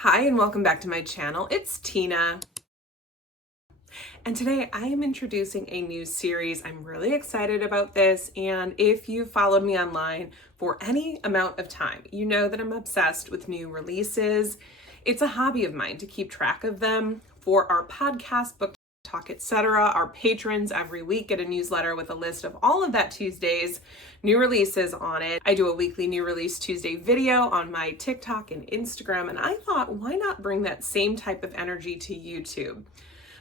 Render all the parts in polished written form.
Hi and welcome back to my channel. It's Tina. And today I am introducing a new series. I'm really excited about this, and if you followed me online for any amount of time, you know that I'm obsessed with new releases. It's a hobby of mine to keep track of them for our podcast, book talk, etc. Our patrons every week get a newsletter with a list of all of that Tuesday's new releases on it. I do a weekly new release Tuesday video on my TikTok and Instagram, and I thought, why not bring that same type of energy to YouTube?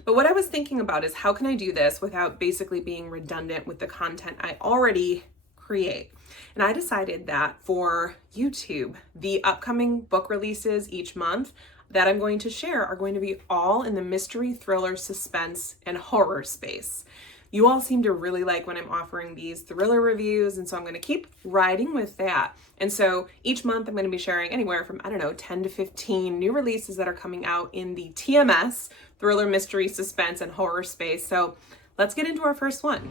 But what I was thinking about is how can I do this without basically being redundant with the content I already create? And I decided that for YouTube, the upcoming book releases each month that I'm going to share are going to be all in the mystery, thriller, suspense, and horror space. You all seem to really like when I'm offering these thriller reviews, and so I'm going to keep riding with that. And so each month I'm going to be sharing anywhere from, 10 to 15 new releases that are coming out in the TMS, thriller, mystery, suspense, and horror space. So let's get into our first one.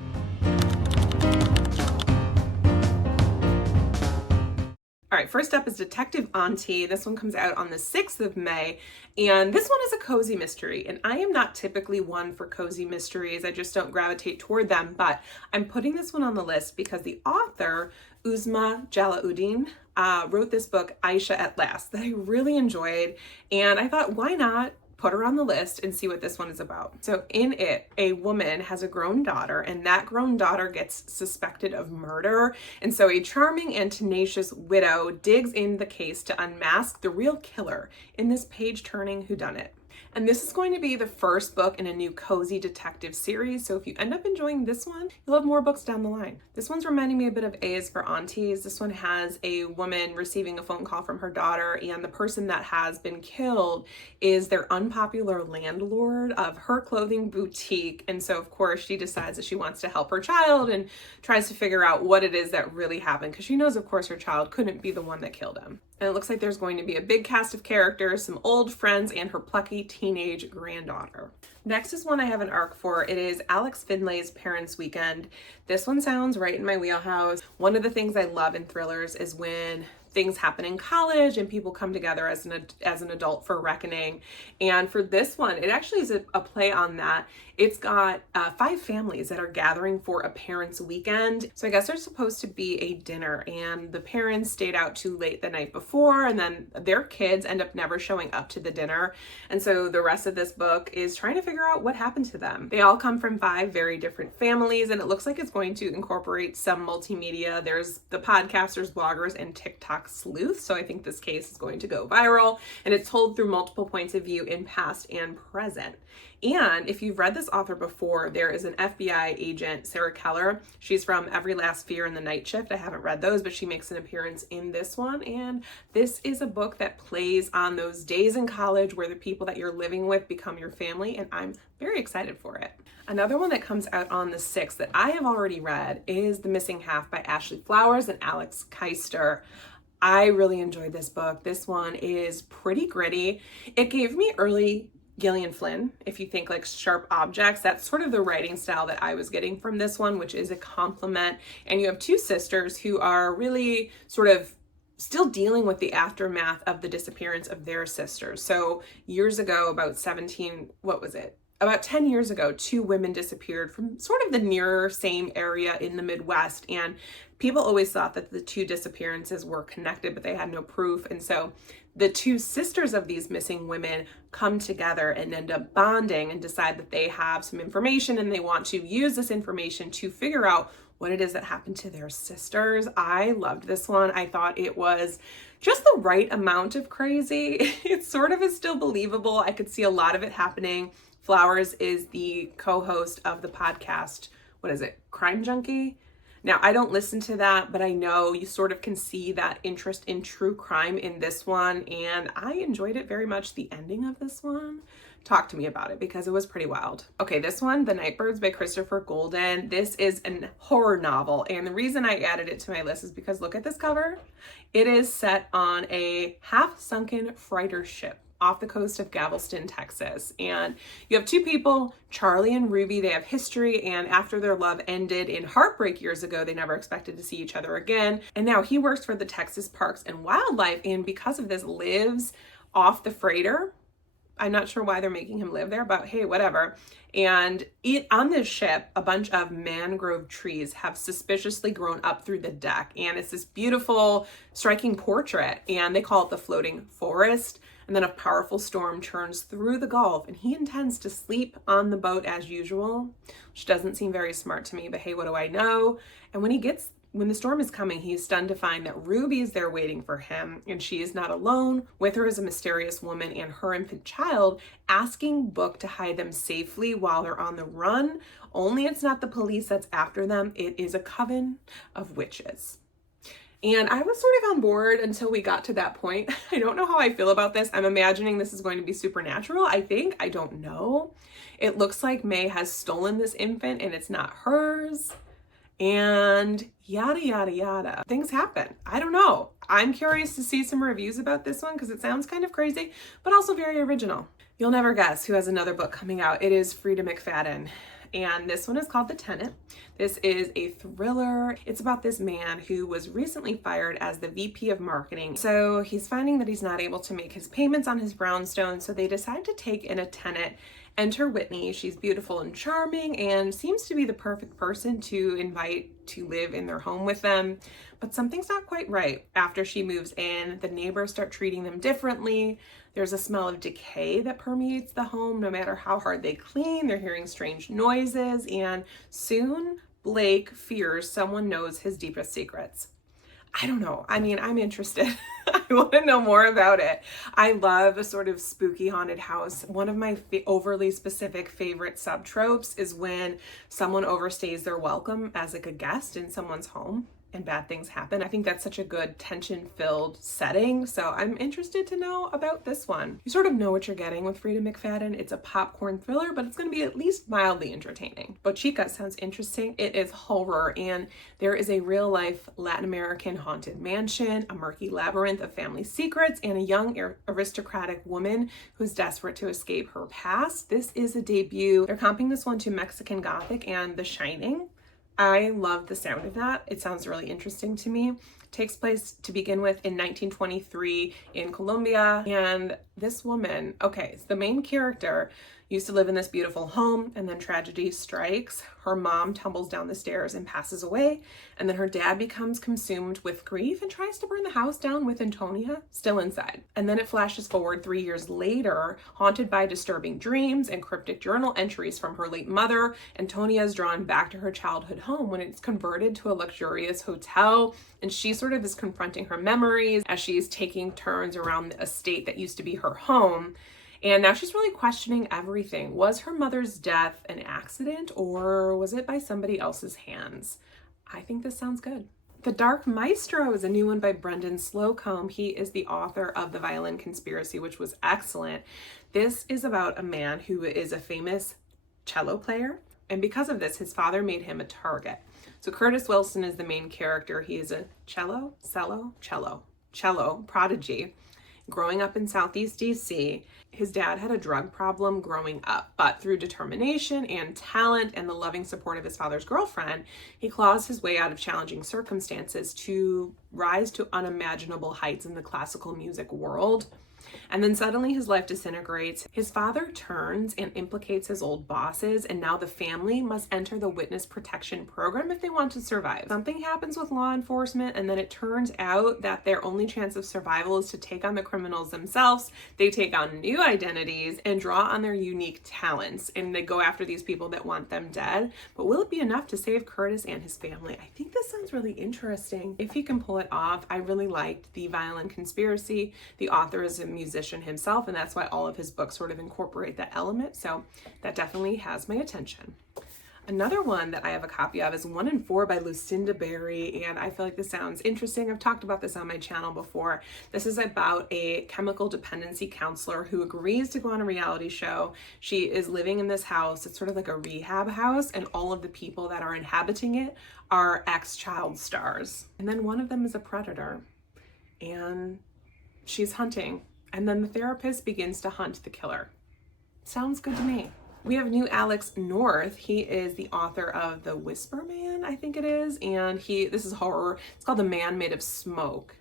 All right, first up is Detective Auntie. This one comes out on the 6th of May, and this one is a cozy mystery, and I am not typically one for cozy mysteries. I just don't gravitate toward them, but I'm putting this one on the list because the author, Uzma Jalauddin, wrote this book, Aisha at Last, that I really enjoyed, and I thought, why not put her on the list and see what this one is about. So in it, a woman has a grown daughter, and that grown daughter gets suspected of murder. And so a charming and tenacious widow digs in the case to unmask the real killer in this page-turning whodunit. And this is going to be the first book in a new cozy detective series. So if you end up enjoying this one, you'll have more books down the line. This one's reminding me a bit of A's for Aunties. This one has a woman receiving a phone call from her daughter, and the person that has been killed is their unpopular landlord of her clothing boutique. And so of course she decides that she wants to help her child and tries to figure out what it is that really happened, because she knows of course her child couldn't be the one that killed him. And it looks like there's going to be a big cast of characters, some old friends, and her plucky teenage granddaughter. Next is one I have an arc for. It is Alex Finlay's Parents' Weekend. This one sounds right in my wheelhouse. One of the things I love in thrillers is when things happen in college and people come together as an adult for reckoning. And for this one, it actually is a play on that. It's got 5 families that are gathering for a parents' weekend. So I guess there's supposed to be a dinner, and the parents stayed out too late the night before, and then their kids end up never showing up to the dinner. And so the rest of this book is trying to figure out what happened to them. They all come from 5 very different families, and it looks like it's going to incorporate some multimedia. There's the podcasters, bloggers, and TikTok sleuths. So I think this case is going to go viral, and it's told through multiple points of view in past and present. And if you've read this author before, there is an FBI agent, Sarah Keller. She's from Every Last Fear and The Night Shift. I haven't read those, but she makes an appearance in this one. And this is a book that plays on those days in college where the people that you're living with become your family, and I'm very excited for it. Another one that comes out on the 6th that I have already read is The Missing Half by Ashley Flowers and Alex Keister. I really enjoyed this book. This one is pretty gritty. It gave me early Gillian Flynn. If you think like sharp objects, that's sort of the writing style that I was getting from this one, which is a compliment. And you have 2 sisters who are really sort of still dealing with the aftermath of the disappearance of their sisters. So years ago, about 10 years ago, 2 women disappeared from sort of the near same area in the Midwest, and people always thought that the 2 disappearances were connected, but they had no proof. And so the 2 sisters of these missing women come together and end up bonding and decide that they have some information and they want to use this information to figure out what it is that happened to their sisters. I loved this one. I thought it was just the right amount of crazy. It sort of is still believable. I could see a lot of it happening. Flowers is the co-host of the podcast, Crime Junkie? Now, I don't listen to that, but I know you sort of can see that interest in true crime in this one, and I enjoyed it very much. The ending of this one, talk to me about it because it was pretty wild. Okay, this one, The Nightbirds by Christopher Golden. This is a horror novel, and the reason I added it to my list is because look at this cover. It is set on a half-sunken freighter ship off the coast of Galveston, Texas. And you have 2 people, Charlie and Ruby. They have history, and after their love ended in heartbreak years ago, they never expected to see each other again. And now he works for the Texas Parks and Wildlife, and because of this lives off the freighter. I'm not sure why they're making him live there, but hey, whatever. And on this ship, a bunch of mangrove trees have suspiciously grown up through the deck. And it's this beautiful, striking portrait. And they call it the floating forest. And then a powerful storm churns through the Gulf. And he intends to sleep on the boat as usual, which doesn't seem very smart to me. But hey, what do I know? And when the storm is coming, he is stunned to find that Ruby is there waiting for him, and she is not alone. With her is a mysterious woman and her infant child, asking Book to hide them safely while they're on the run. Only it's not the police that's after them, it is a coven of witches. And I was sort of on board until we got to that point. I don't know how I feel about this. I'm imagining this is going to be supernatural, I think. I don't know. It looks like May has stolen this infant and it's not hers. And yada, yada, yada. Things happen. I don't know. I'm curious to see some reviews about this one because it sounds kind of crazy, but also very original. You'll never guess who has another book coming out. It is Frida McFadden. And this one is called The Tenant. This is a thriller. It's about this man who was recently fired as the VP of marketing. So he's finding that he's not able to make his payments on his brownstone. So they decide to take in a tenant. Enter Whitney. She's beautiful and charming and seems to be the perfect person to invite to live in their home with them. But something's not quite right. After she moves in, the neighbors start treating them differently. There's a smell of decay that permeates the home. No matter how hard they clean, they're hearing strange noises. And soon, Blake fears someone knows his deepest secrets. I don't know. I mean, I'm interested. I want to know more about it. I love a sort of spooky haunted house. One of my overly specific favorite subtropes is when someone overstays their welcome as like a guest in someone's home and bad things happen. I think that's such a good tension-filled setting. So I'm interested to know about this one. You sort of know what you're getting with Frida McFadden. It's a popcorn thriller, but it's going to be at least mildly entertaining. Botchica sounds interesting. It is horror, and there is a real-life Latin American haunted mansion, a murky labyrinth of family secrets, and a young aristocratic woman who's desperate to escape her past. This is a debut. They're comping this one to Mexican Gothic and The Shining. I love the sound of that. It sounds really interesting to me. It takes place to begin with in 1923 in Colombia. And this woman, okay, so the main character used to live in this beautiful home, and then tragedy strikes. Her mom tumbles down the stairs and passes away, and then her dad becomes consumed with grief and tries to burn the house down with Antonia still inside. And then it flashes forward 3 years later, haunted by disturbing dreams and cryptic journal entries from her late mother. Antonia is drawn back to her childhood home when it's converted to a luxurious hotel, and she sort of is confronting her memories as she's taking turns around the estate that used to be her home. And now she's really questioning everything. Was her mother's death an accident, or was it by somebody else's hands? I think this sounds good. The Dark Maestro is a new one by Brendan Slocumb. He is the author of The Violin Conspiracy, which was excellent. This is about a man who is a famous cello player, and because of this, his father made him a target. So Curtis Wilson is the main character. He is a cello prodigy growing up in Southeast DC. His dad had a drug problem growing up, but through determination and talent and the loving support of his father's girlfriend, he claws his way out of challenging circumstances to rise to unimaginable heights in the classical music world. And then suddenly his life disintegrates. His father turns and implicates his old bosses, and now the family must enter the witness protection program if they want to survive. Something happens with law enforcement, and then it turns out that their only chance of survival is to take on the criminals themselves. They take on new identities and draw on their unique talents, and they go after these people that want them dead. But will it be enough to save Curtis and his family? I think this sounds really interesting. If he can pull it off. I really liked The Violin Conspiracy. The author is a musician himself, and that's why all of his books sort of incorporate that element. So that definitely has my attention. Another one that I have a copy of is 1 and 4 by Lucinda Berry, and I feel like this sounds interesting. I've talked about this on my channel before. This is about a chemical dependency counselor who agrees to go on a reality show. She is living in this house. It's sort of like a rehab house, and all of the people that are inhabiting it are ex-child stars. And then one of them is a predator, and she's hunting. And then the therapist begins to hunt the killer. Sounds good to me. We have new Alex North. He is the author of The Whisper Man, I think it is. And this is horror. It's called The Man Made of Smoke.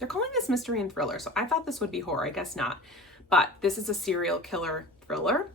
They're calling this mystery and thriller, so I thought this would be horror. I guess not. But this is a serial killer thriller,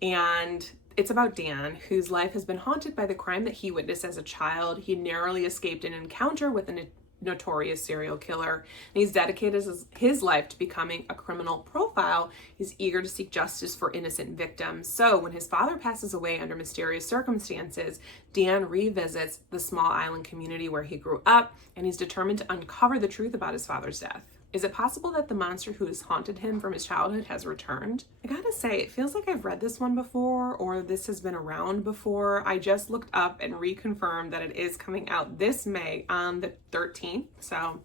and it's about Dan, whose life has been haunted by the crime that he witnessed as a child. He narrowly escaped an encounter with a notorious serial killer, and he's dedicated his life to becoming a criminal profile. He's eager to seek justice for innocent victims. So when his father passes away under mysterious circumstances, Dan revisits the small island community where he grew up, and he's determined to uncover the truth about his father's death. Is it possible that the monster who has haunted him from his childhood has returned? I gotta say, it feels like I've read this one before, or this has been around before. I just looked up and reconfirmed that it is coming out this May on the 13th. So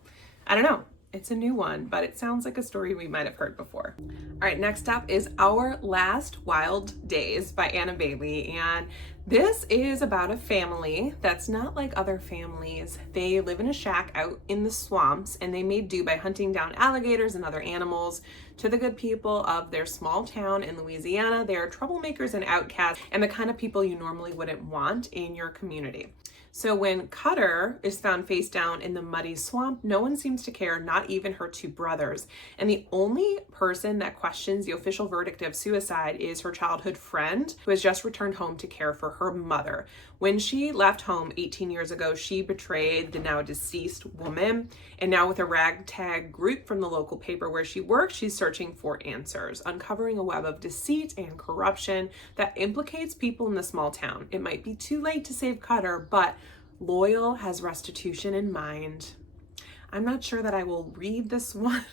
I don't know. It's a new one, but it sounds like a story we might have heard before. All right, next up is Our Last Wild Days by Anna Bailey. And this is about a family that's not like other families. They live in a shack out in the swamps, and they made do by hunting down alligators and other animals. To the good people of their small town in Louisiana, they are troublemakers and outcasts, and the kind of people you normally wouldn't want in your community. So when Cutter is found face down in the muddy swamp, no one seems to care, not even her two brothers. And the only person that questions the official verdict of suicide is her childhood friend, who has just returned home to care for her mother. When she left home 18 years ago, she betrayed the now deceased woman. And now with a ragtag group from the local paper where she works, she's searching for answers, uncovering a web of deceit and corruption that implicates people in the small town. It might be too late to save Cutter, but Loyal has restitution in mind. I'm not sure that I will read this one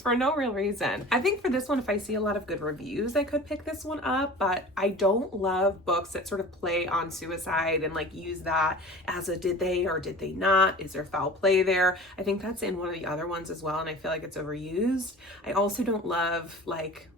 for no real reason. I think for this one, if I see a lot of good reviews, I could pick this one up, but I don't love books that sort of play on suicide and like use that as a did they or did they not? Is there foul play there? I think that's in one of the other ones as well, and I feel like it's overused. I also don't love like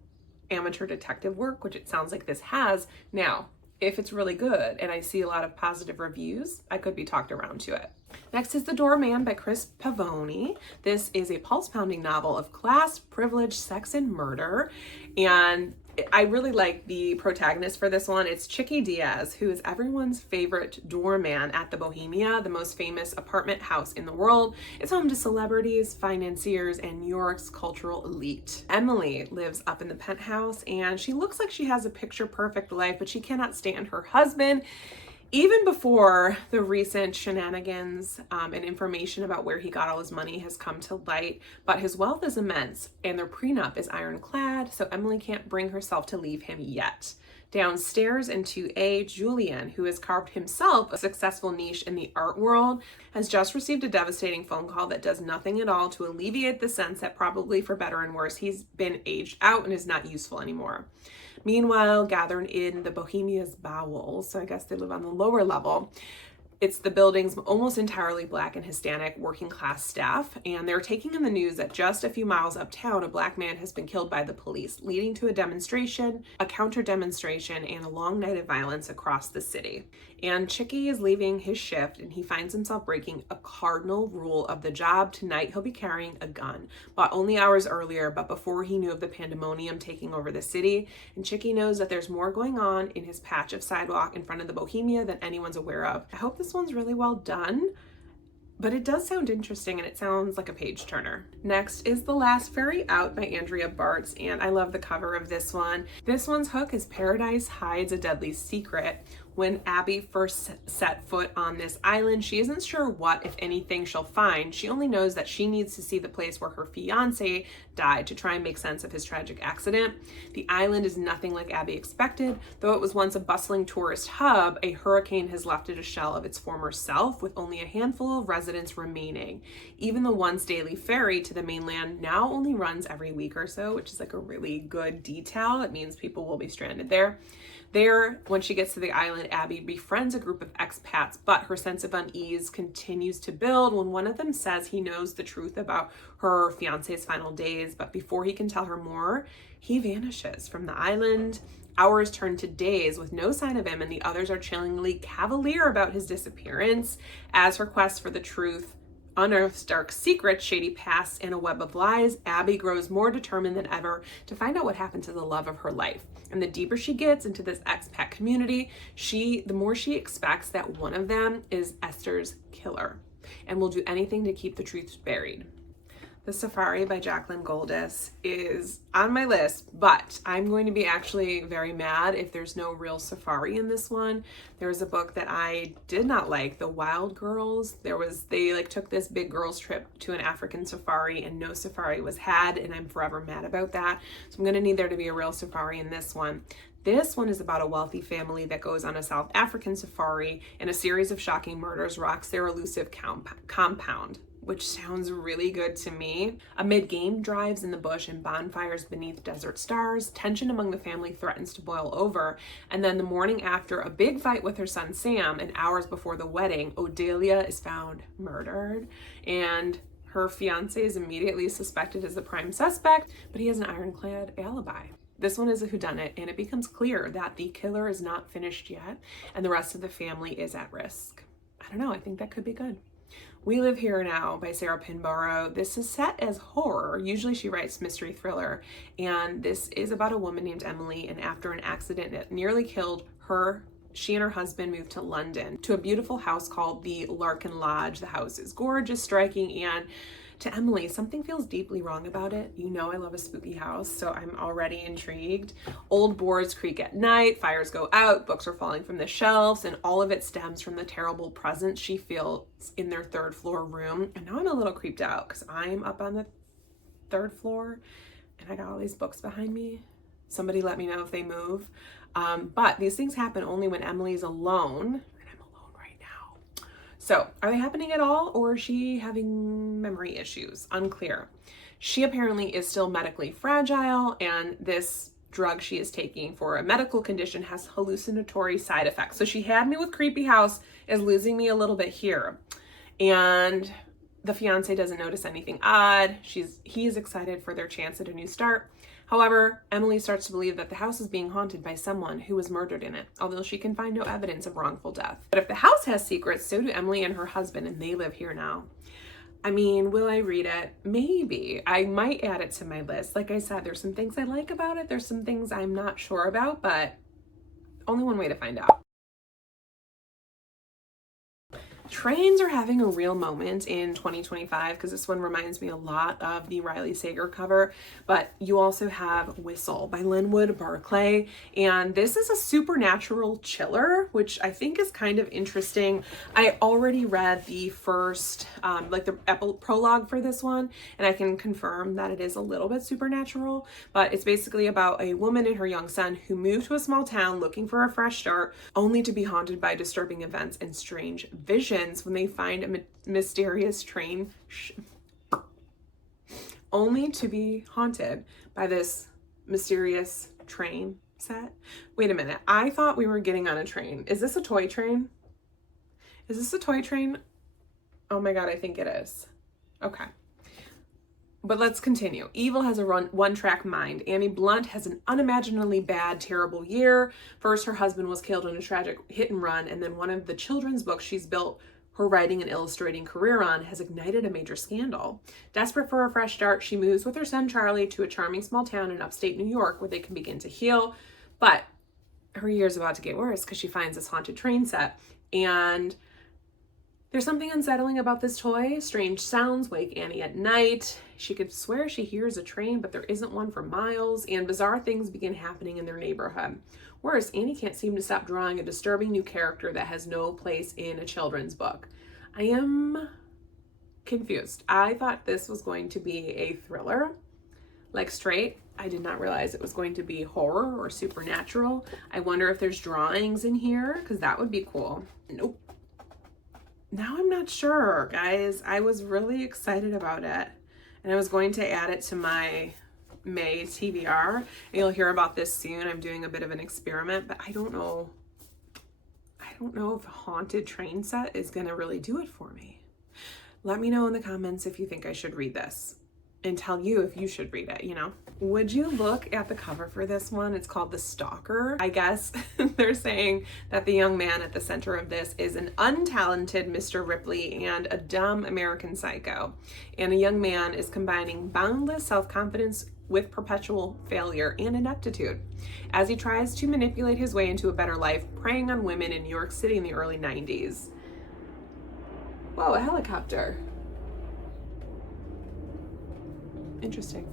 amateur detective work, which it sounds like this has. Now, if it's really good and I see a lot of positive reviews, I could be talked around to it. Next is The Doorman by Chris Pavoni. This is a pulse-pounding novel of class, privilege, sex, and murder. And I really like the protagonist for this one. It's Chicky Diaz, who is everyone's favorite doorman at the Bohemia, the most famous apartment house in the world. It's home to celebrities, financiers, and New York's cultural elite. Emily lives up in the penthouse, and she looks like she has a picture-perfect life, but she cannot stand her husband. Even before the recent shenanigans and information about where he got all his money has come to light, but his wealth is immense and their prenup is ironclad, so Emily can't bring herself to leave him yet. Downstairs in 2A, Julian, who has carved himself a successful niche in the art world, has just received a devastating phone call that does nothing at all to alleviate the sense that probably for better and worse, he's been aged out and is not useful anymore. Meanwhile, gathered in the Bohemia's bowels, so I guess they live on the lower level, it's the building's almost entirely Black and Hispanic working class staff, and they're taking in the news that just a few miles uptown, a Black man has been killed by the police, leading to a demonstration, a counter demonstration, and a long night of violence across the city. And Chicky is leaving his shift, and he finds himself breaking a cardinal rule of the job. Tonight, he'll be carrying a gun, bought only hours earlier, but before he knew of the pandemonium taking over the city. And Chicky knows that there's more going on in his patch of sidewalk in front of the Bohemia than anyone's aware of. I hope this one's really well done, but it does sound interesting and it sounds like a page turner. Next is The Last Ferry Out by Andrea Bartz, and I love the cover of this one. This one's hook is Paradise Hides a Deadly Secret. When Abby first set foot on this island, she isn't sure what, if anything, she'll find. She only knows that she needs to see the place where her fiance died to try and make sense of his tragic accident. The island is nothing like Abby expected. Though it was once a bustling tourist hub, a hurricane has left it a shell of its former self, with only a handful of residents remaining. Even the once daily ferry to the mainland now only runs every week or so, which is like a really good detail. It means people will be stranded there. There, when she gets to the island, Abby befriends a group of expats, but her sense of unease continues to build when one of them says he knows the truth about her fiance's final days, but before he can tell her more, he vanishes from the island. Hours turn to days with no sign of him, and the others are chillingly cavalier about his disappearance. As her quest for the truth unearths dark secrets, shady pasts, and a web of lies, Abby grows more determined than ever to find out what happened to the love of her life. And the deeper she gets into this expat community, the more she expects that one of them is Esther's killer and will do anything to keep the truth buried. The Safari by Jacqueline Goldis is on my list, but I'm going to be actually very mad if there's no real safari in this one. There was a book that I did not like, The Wild Girls. They like took this big girls trip to an African safari and no safari was had, and I'm forever mad about that. So I'm gonna need there to be a real safari in this one. This one is about a wealthy family that goes on a South African safari, and a series of shocking murders rocks their elusive compound, which sounds really good to me. Amid game drives in the bush and bonfires beneath desert stars, tension among the family threatens to boil over. And then the morning after a big fight with her son Sam, and hours before the wedding, Odelia is found murdered, and her fiance is immediately suspected as the prime suspect, but he has an ironclad alibi. This one is a whodunit, and it becomes clear that the killer is not finished yet, and the rest of the family is at risk. I don't know, I think that could be good. We Live Here Now by Sarah Pinborough. This is set as horror. Usually she writes mystery thriller, and this is about a woman named Emily, and after an accident that nearly killed her, she and her husband moved to London to a beautiful house called the Larkin Lodge. The house is gorgeous, striking, and to Emily, something feels deeply wrong about it. You know I love a spooky house, so I'm already intrigued. Old boards creak at night, fires go out, books are falling from the shelves, and all of it stems from the terrible presence she feels in their third floor room. And now I'm a little creeped out because I'm up on the third floor and I got all these books behind me. Somebody let me know if they move. But these things happen only when Emily's alone. So, are they happening at all, or is she having memory issues? Unclear. She apparently is still medically fragile, and this drug she is taking for a medical condition has hallucinatory side effects. So she had me with creepy house, is losing me a little bit here. And the fiance doesn't notice anything odd. He's excited for their chance at a new start. However, Emily starts to believe that the house is being haunted by someone who was murdered in it, although she can find no evidence of wrongful death. But if the house has secrets, so do Emily and her husband, and they live here now. I mean, will I read it? Maybe. I might add it to my list. Like I said, there's some things I like about it. There's some things I'm not sure about, but only one way to find out. Trains are having a real moment in 2025 because this one reminds me a lot of the Riley Sager cover, but you also have Whistle by Linwood Barclay, and this is a supernatural chiller, which I think is kind of interesting. I already read the first, the prologue for this one, and I can confirm that it is a little bit supernatural, but it's basically about a woman and her young son who move to a small town looking for a fresh start, only to be haunted by disturbing events and strange visions when they find a mysterious train, only to be haunted by this mysterious train set. Wait a minute, I thought we were getting on a train. Is this a toy train? Is this a toy train? Oh my God, I think it is. Okay. But let's continue. Evil has a one-track mind. Annie Blunt has an unimaginably bad, terrible year. First, her husband was killed in a tragic hit and run, and then one of the children's books she's built her writing and illustrating career on has ignited a major scandal. Desperate for a fresh start, she moves with her son Charlie to a charming small town in upstate New York where they can begin to heal. But her year's about to get worse because she finds this haunted train set, and there's something unsettling about this toy. Strange sounds wake Annie at night. She could swear she hears a train, but there isn't one for miles, and bizarre things begin happening in their neighborhood. Worse, Annie can't seem to stop drawing a disturbing new character that has no place in a children's book. I am confused. I thought this was going to be a thriller, like straight. I did not realize it was going to be horror or supernatural. I wonder if there's drawings in here, because that would be cool. Nope. Now I'm not sure, guys. I was really excited about it, and I was going to add it to my May TBR, and you'll hear about this soon. I'm doing a bit of an experiment, but I don't know if a haunted train set is gonna really do it for me. Let me know in the comments if you think I should read this, and tell you if you should read it, you know? Would you look at the cover for this one? It's called The Stalker. I guess they're saying that the young man at the center of this is an untalented Mr. Ripley and a dumb American psycho. And a young man is combining boundless self-confidence with perpetual failure and ineptitude as he tries to manipulate his way into a better life, preying on women in New York City in the early 90s. Whoa, a helicopter. Interesting.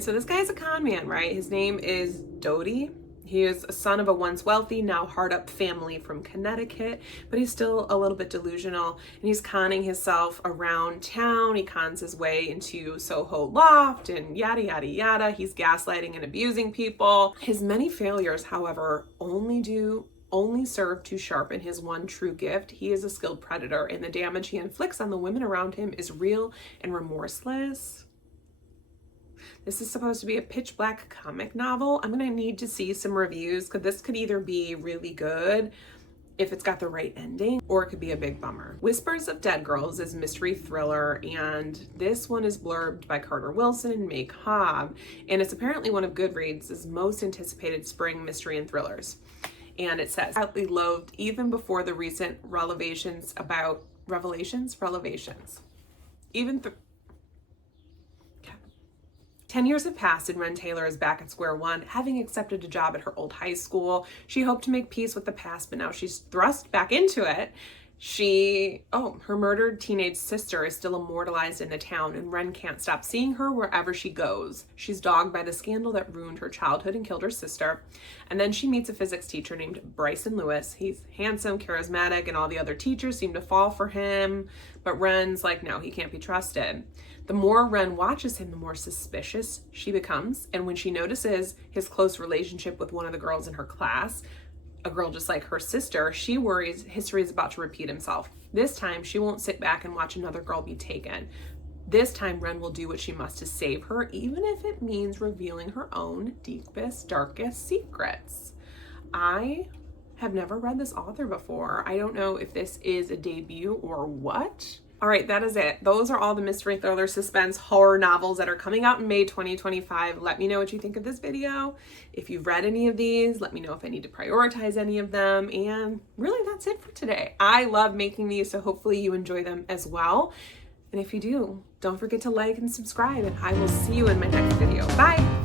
So this guy's a con man, right? His name is Doty. He is a son of a once wealthy, now hard-up family from Connecticut, but he's still a little bit delusional, and he's conning himself around town. He cons his way into Soho Loft and yada, yada, yada. He's gaslighting and abusing people. His many failures, however, only serve to sharpen his one true gift. He is a skilled predator, and the damage he inflicts on the women around him is real and remorseless. This is supposed to be a pitch black comic novel. I'm gonna need to see some reviews because this could either be really good if it's got the right ending, or it could be a big bummer. Whispers of Dead Girls is a mystery thriller, and this one is blurbed by Carter Wilson and Meg Hobb, and it's apparently one of Goodreads' most anticipated spring mystery and thrillers. And it says, "Outly loathed even before the recent revelations. Even 10 years have passed and Ren Taylor is back at square one, having accepted a job at her old high school. She hoped to make peace with the past, but now she's thrust back into it. Her murdered teenage sister is still immortalized in the town, and Ren can't stop seeing her wherever she goes. She's dogged by the scandal that ruined her childhood and killed her sister. And then she meets a physics teacher named Bryson Lewis. He's handsome, charismatic, and all the other teachers seem to fall for him. But Ren's like, no, he can't be trusted. The more Ren watches him, the more suspicious she becomes. And when she notices his close relationship with one of the girls in her class, a girl just like her sister, she worries history is about to repeat himself. This time, she won't sit back and watch another girl be taken. This time, Ren will do what she must to save her, even if it means revealing her own deepest, darkest secrets." I have never read this author before. I don't know if this is a debut or what. All right, that is it. Those are all the mystery, thriller, suspense, horror novels that are coming out in May 2025. Let me know what you think of this video. If you've read any of these, let me know if I need to prioritize any of them. And really, that's it for today. I love making these, so hopefully you enjoy them as well. And if you do, don't forget to like and subscribe, and I will see you in my next video. Bye.